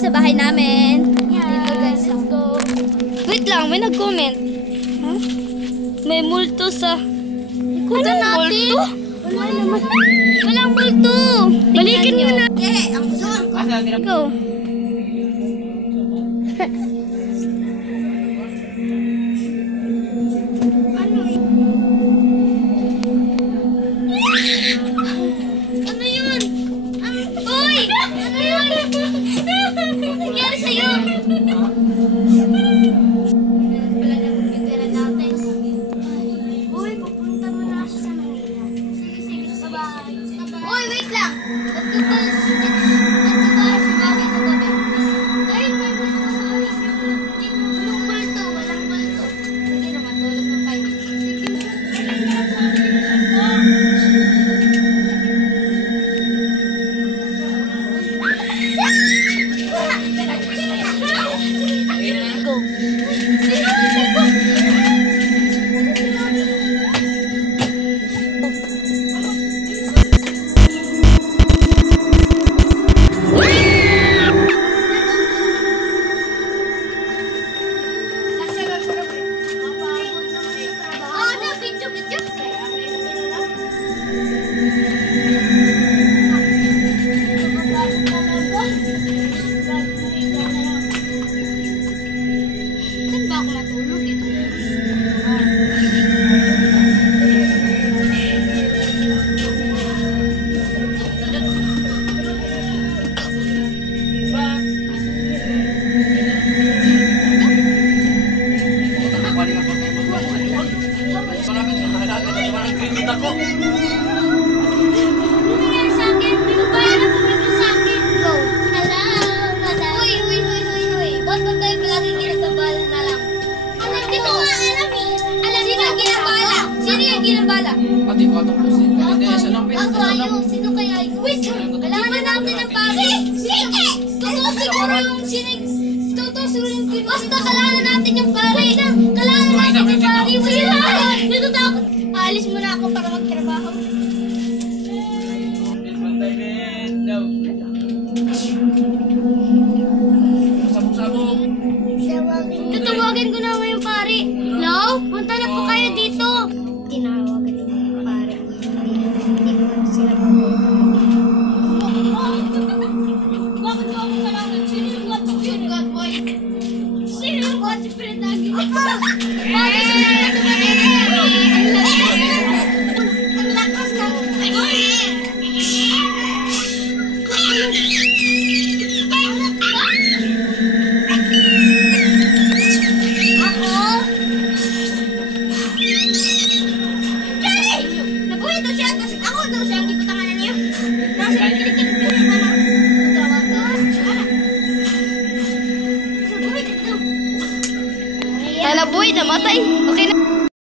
sa bahay namin. Dito guys, let's go. Wait lang, may nag-comment. Huh? May multo sa... Ikutan natin. Multo? Wala naman. Walang multo. Balikin mo na. Ang gusto. Go. Ano yun? Uy! Ano yun? Ano nangyari sa'yo? Uy, pupunta mo na siya sa Manila. Sige, sige. Bye-bye. Uy, wait lang. Let's go sa bagay na gabi. Kahit may multo sa alis. Walang multo, walang multo. Sige naman, tulog ng kayo. Go. Saan ba ako matulog ito? Pati ko atong pusin. Sino kaya yun? Wait! Kailangan natin ng pare! Sige! Totoo siguro yung sinig... Totoo siguro yung... Basta kailangan natin yung pare! Kailangan natin yung pare! Wala! Natatakot! Aalis mo na ako para magtrabaho. Sabog-sabog. Tatawagin ko na ngayon pare. Hello? Punta na po kayo dito. Tinawagan ko yung pare. Hindi ko sila bakit mo ako kailangan? Sino yung WhatsApp yun? God boy. Sino yung WhatsApp yun? Bakit sila na tumanin? Ang lakas ng... Nabuhay, namatay. Okay na.